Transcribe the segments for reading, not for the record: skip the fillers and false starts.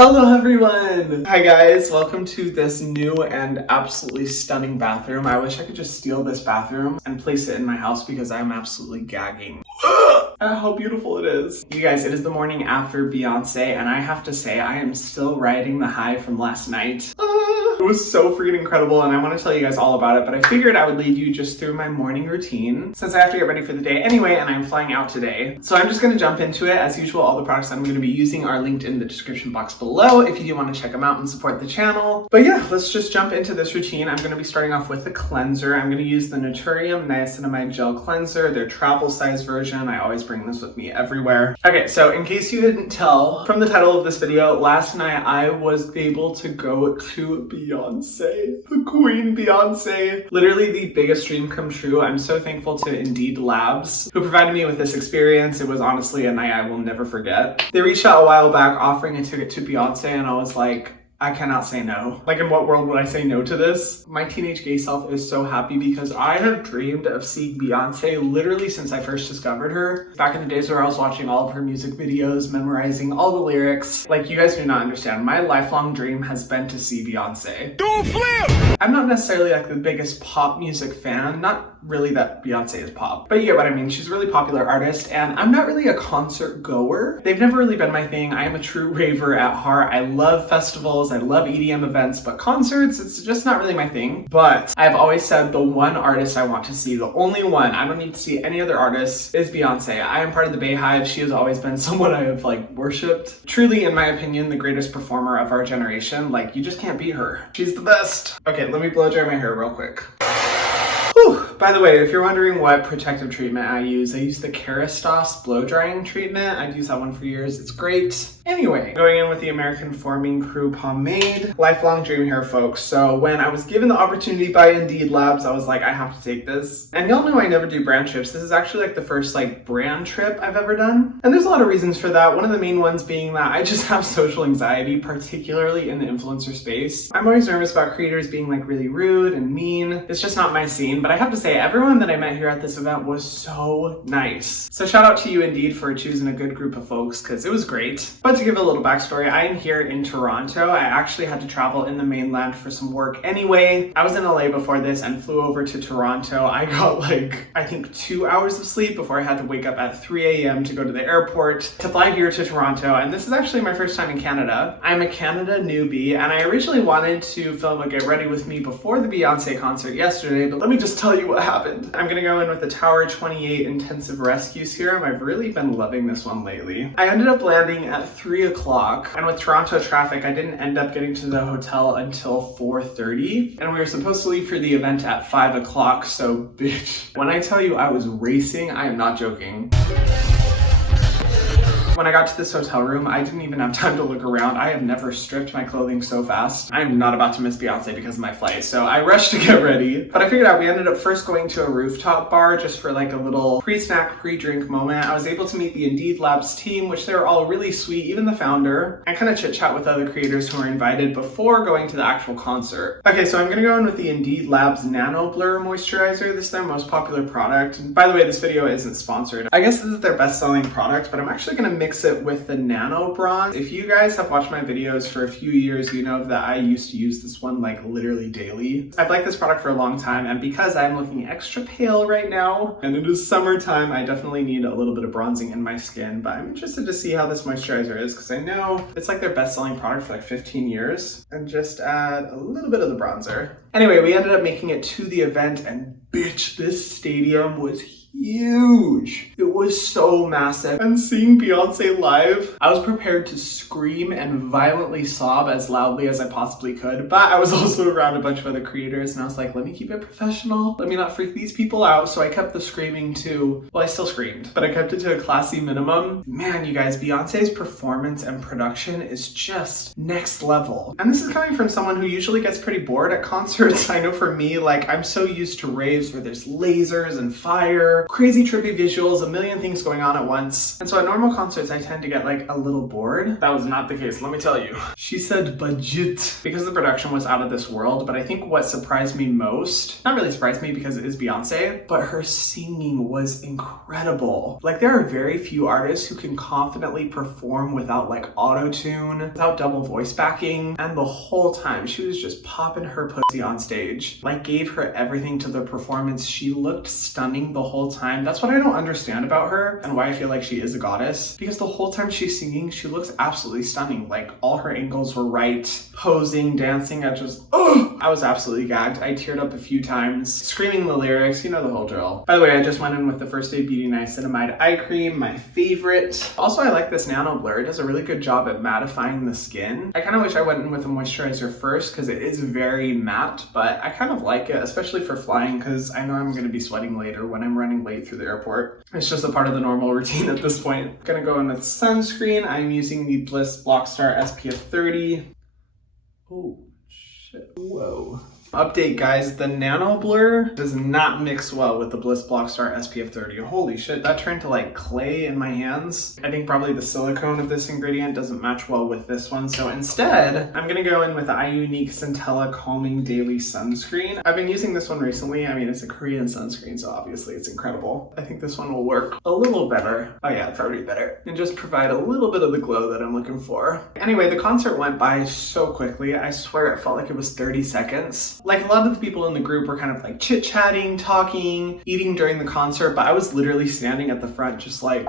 Hello everyone! Hi guys, welcome to this new and absolutely stunning bathroom. I wish I could just steal this bathroom and place it in my house because I'm absolutely gagging at how beautiful it is. You guys, it is the morning after Beyonce and I have to say I am still riding the high from last night. It was so freaking incredible and I want to tell you guys all about it, but I figured I would lead you just through my morning routine since I have to get ready for the day anyway and I'm flying out today. So I'm just going to jump into it. As usual, all the products I'm going to be using are linked in the description box below if you do want to check them out and support the channel. But yeah, let's just jump into this routine. I'm going to be starting off with the cleanser. I'm going to use the Naturium Niacinamide Gel Cleanser, their travel size version. I always bring this with me everywhere. Okay, so in case you didn't tell from the title of this video, last night I was able to go to Beyoncé, the Queen Beyoncé. Literally the biggest dream come true. I'm so thankful to Indeed Labs who provided me with this experience. It was honestly a night I will never forget. They reached out a while back offering a ticket to Beyoncé and I was like, I cannot say no. Like, in what world would I say no to this? My teenage gay self is so happy because I have dreamed of seeing Beyonce literally since I first discovered her. Back in the days where I was watching all of her music videos, memorizing all the lyrics. Like, you guys do not understand. My lifelong dream has been to see Beyonce. Do a flip! I'm not necessarily like the biggest pop music fan. Not really that Beyonce is pop, but you get what I mean. She's a really popular artist and I'm not really a concert goer. They've never really been my thing. I am a true raver at heart. I love festivals. I love EDM events, but concerts, it's just not really my thing. But I've always said the one artist I want to see, the only one, I don't need to see any other artists, is Beyonce. I am part of the Bay Hive. She has always been someone I have like worshipped. Truly, in my opinion, the greatest performer of our generation. Like, you just can't beat her. She's the best. Okay, let me blow dry my hair real quick. Whew. By the way, if you're wondering what protective treatment I use the Kerastase blow drying treatment. I've used that one for years. It's great. Anyway, going in with the American Forming Crew Pomade. Lifelong dream here, folks. So when I was given the opportunity by Indeed Labs, I was like, I have to take this. And y'all know I never do brand trips. This is actually like the first like brand trip I've ever done. And there's a lot of reasons for that. One of the main ones being that I just have social anxiety, particularly in the influencer space. I'm always nervous about creators being like really rude and mean. It's just not my scene. But I have to say, everyone that I met here at this event was so nice. So shout out to you Indeed for choosing a good group of folks because it was great. But to give a little backstory, I am here in Toronto. I actually had to travel in the mainland for some work anyway. I was in LA before this and flew over to Toronto. I got like, I think 2 hours of sleep before I had to wake up at 3 a.m. to go to the airport to fly here to Toronto. And this is actually my first time in Canada. I'm a Canada newbie and I originally wanted to film a Get Ready With Me before the Beyonce concert yesterday, but let me just tell you what happened. I'm gonna go in with the Tower 28 Intensive Rescue Serum. I've really been loving this one lately. I ended up landing at 3 o'clock and with Toronto traffic, I didn't end up getting to the hotel until 4:30 and we were supposed to leave for the event at 5 o'clock, so bitch. When I tell you I was racing, I am not joking. When I got to this hotel room, I didn't even have time to look around. I have never stripped my clothing so fast. I am not about to miss Beyonce because of my flight, so I rushed to get ready. But I figured out we ended up first going to a rooftop bar just for like a little pre-snack, pre-drink moment. I was able to meet the Indeed Labs team, which they were all really sweet, even the founder, and kind of chit-chat with other creators who were invited before going to the actual concert. Okay, so I'm gonna go in with the Indeed Labs Nano Blur Moisturizer. This is their most popular product. And by the way, this video isn't sponsored. I guess this is their best-selling product, but I'm actually gonna mix it with the Nano Bronze. If you guys have watched my videos for a few years, you know that I used to use this one like literally daily. I've liked this product for a long time, and because I'm looking extra pale right now, and it is summertime, I definitely need a little bit of bronzing in my skin, but I'm interested to see how this moisturizer is because I know it's like their best-selling product for like 15 years. And just add a little bit of the bronzer. Anyway, we ended up making it to the event, and bitch, this stadium was huge. It was so massive. And seeing Beyonce live, I was prepared to scream and violently sob as loudly as I possibly could, but I was also around a bunch of other creators and I was like, let me keep it professional. Let me not freak these people out. So I kept the screaming to, well, I still screamed, but I kept it to a classy minimum. Man, you guys, Beyonce's performance and production is just next level. And this is coming from someone who usually gets pretty bored at concerts. I know for me, like, I'm so used to raves where there's lasers and fire crazy trippy visuals, a million things going on at once. And so at normal concerts, I tend to get like a little bored. That was not the case, let me tell you. She said budget because the production was out of this world, but I think what surprised me most, not really surprised me because it is Beyoncé, but her singing was incredible. Like there are very few artists who can confidently perform without like auto-tune, without double voice backing, and the whole time she was just popping her pussy on stage. Like gave her everything to the performance. She looked stunning the whole time. That's what I don't understand about her and why I feel like she is a goddess, because the whole time she's singing, she looks absolutely stunning. Like all her angles were right, posing, dancing, I was absolutely gagged. I teared up a few times, screaming the lyrics, you know the whole drill. By the way, I just went in with the First Aid Beauty Niacinamide Eye Cream, my favorite. Also, I like this Nano Blur. It does a really good job at mattifying the skin. I kind of wish I went in with a moisturizer first because it is very matte, but I kind of like it, especially for flying because I know I'm going to be sweating later when I'm running late through the airport. It's just a part of the normal routine at this point. I'm gonna go in with sunscreen. I'm using the Bliss Blockstar SPF 30. Oh, shit. Whoa. Update guys, the Nano Blur does not mix well with the Bliss Blockstar SPF 30. Holy shit, that turned to like clay in my hands. I think probably the silicone of this ingredient doesn't match well with this one. So instead, I'm gonna go in with the iUnique Centella Calming Daily Sunscreen. I've been using this one recently. I mean, it's a Korean sunscreen, so obviously it's incredible. I think this one will work a little better. Oh yeah, it's already better. And just provide a little bit of the glow that I'm looking for. Anyway, the concert went by so quickly. I swear it felt like it was 30 seconds. Like a lot of the people in the group were kind of like chit-chatting, talking, eating during the concert, but I was literally standing at the front just like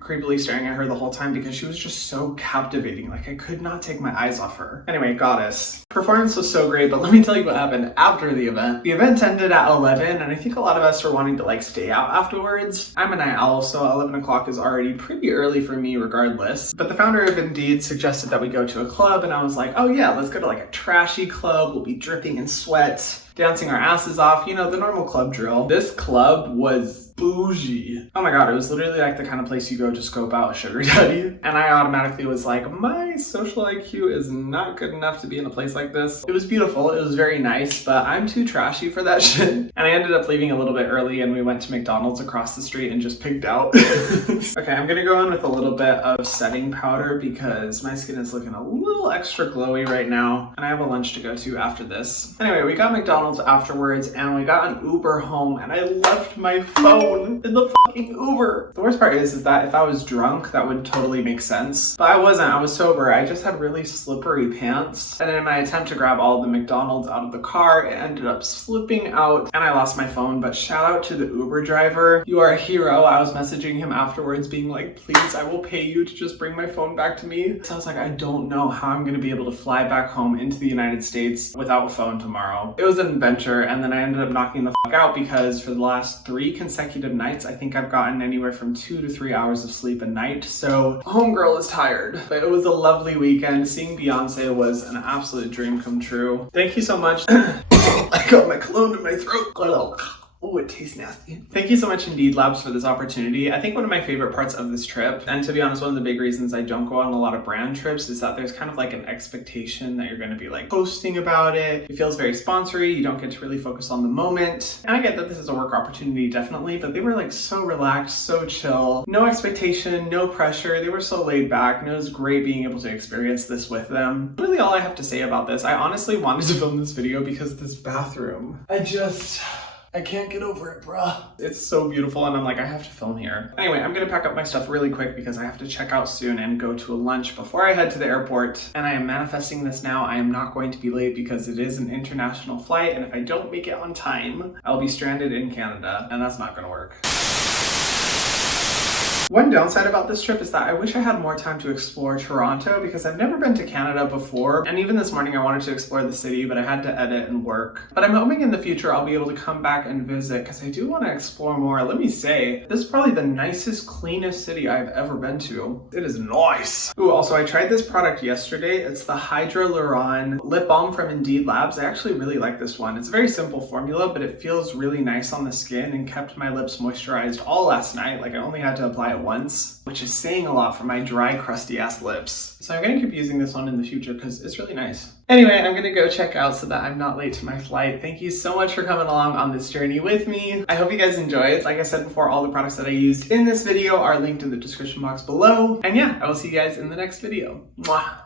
creepily staring at her the whole time because she was just so captivating. Like I could not take my eyes off her. Anyway, goddess. Performance was so great, but let me tell you what happened after the event. The event ended at 11 and I think a lot of us were wanting to like stay out afterwards. I'm a night owl, so 11 o'clock is already pretty early for me regardless. But the founder of Indeed suggested that we go to a club and I was like, oh yeah, let's go to like a trashy club. We'll be dripping in sweat, dancing our asses off, you know, the normal club drill. This club was bougie. Oh my god, it was literally like the kind of place you go to scope out a sugar daddy. And I automatically was like, my social IQ is not good enough to be in a place like this. It was beautiful, it was very nice, but I'm too trashy for that shit. And I ended up leaving a little bit early and we went to McDonald's across the street and just pigged out. Okay, I'm gonna go in with a little bit of setting powder because my skin is looking a little extra glowy right now and I have a lunch to go to after this. Anyway, we got McDonald's afterwards and we got an Uber home and I left my phone in the fucking Uber. The worst part is that if I was drunk, that would totally make sense. But I wasn't, I was sober. I just had really slippery pants. And in my attempt to grab all of the McDonald's out of the car, it ended up slipping out and I lost my phone. But shout out to the Uber driver. You are a hero. I was messaging him afterwards being like, please, I will pay you to just bring my phone back to me. So I was like, I don't know how I'm gonna be able to fly back home into the United States without a phone tomorrow. It was an adventure and then I ended up knocking the fuck out because for the last 3 consecutive nights, I think I've gotten anywhere from 2 to 3 hours of sleep a night. So homegirl is tired, but it was a lovely weekend. Seeing Beyonce was an absolute dream come true. Thank you so much. I got my cologne in my throat. Oh, it tastes nasty. Thank you so much Indeed Labs for this opportunity. I think one of my favorite parts of this trip, and to be honest, one of the big reasons I don't go on a lot of brand trips is that there's kind of like an expectation that you're going to be like posting about it. It feels very sponsory. You don't get to really focus on the moment. And I get that this is a work opportunity, definitely, but they were like so relaxed, so chill, no expectation, no pressure. They were so laid back and it was great being able to experience this with them. Really all I have to say about this, I honestly wanted to film this video because this bathroom, I can't get over it, bruh. It's so beautiful and I'm like, I have to film here. Anyway, I'm gonna pack up my stuff really quick because I have to check out soon and go to a lunch before I head to the airport. And I am manifesting this now. I am not going to be late because it is an international flight and if I don't make it on time, I'll be stranded in Canada and that's not gonna work. One downside about this trip is that I wish I had more time to explore Toronto because I've never been to Canada before. And even this morning I wanted to explore the city, but I had to edit and work. But I'm hoping in the future I'll be able to come back and visit because I do want to explore more. Let me say, this is probably the nicest, cleanest city I've ever been to. It is nice. Ooh, also I tried this product yesterday. It's the Hyram lip balm from Indeed Labs. I actually really like this one. It's a very simple formula, but it feels really nice on the skin and kept my lips moisturized all last night. Like I only had to apply it at once, which is saying a lot for my dry, crusty ass lips. So I'm gonna keep using this one in the future because it's really nice. Anyway, I'm gonna go check out so that I'm not late to my flight. Thank you so much for coming along on this journey with me. I hope you guys enjoyed. Like I said before, all the products that I used in this video are linked in the description box below. And yeah, I will see you guys in the next video. Mwah!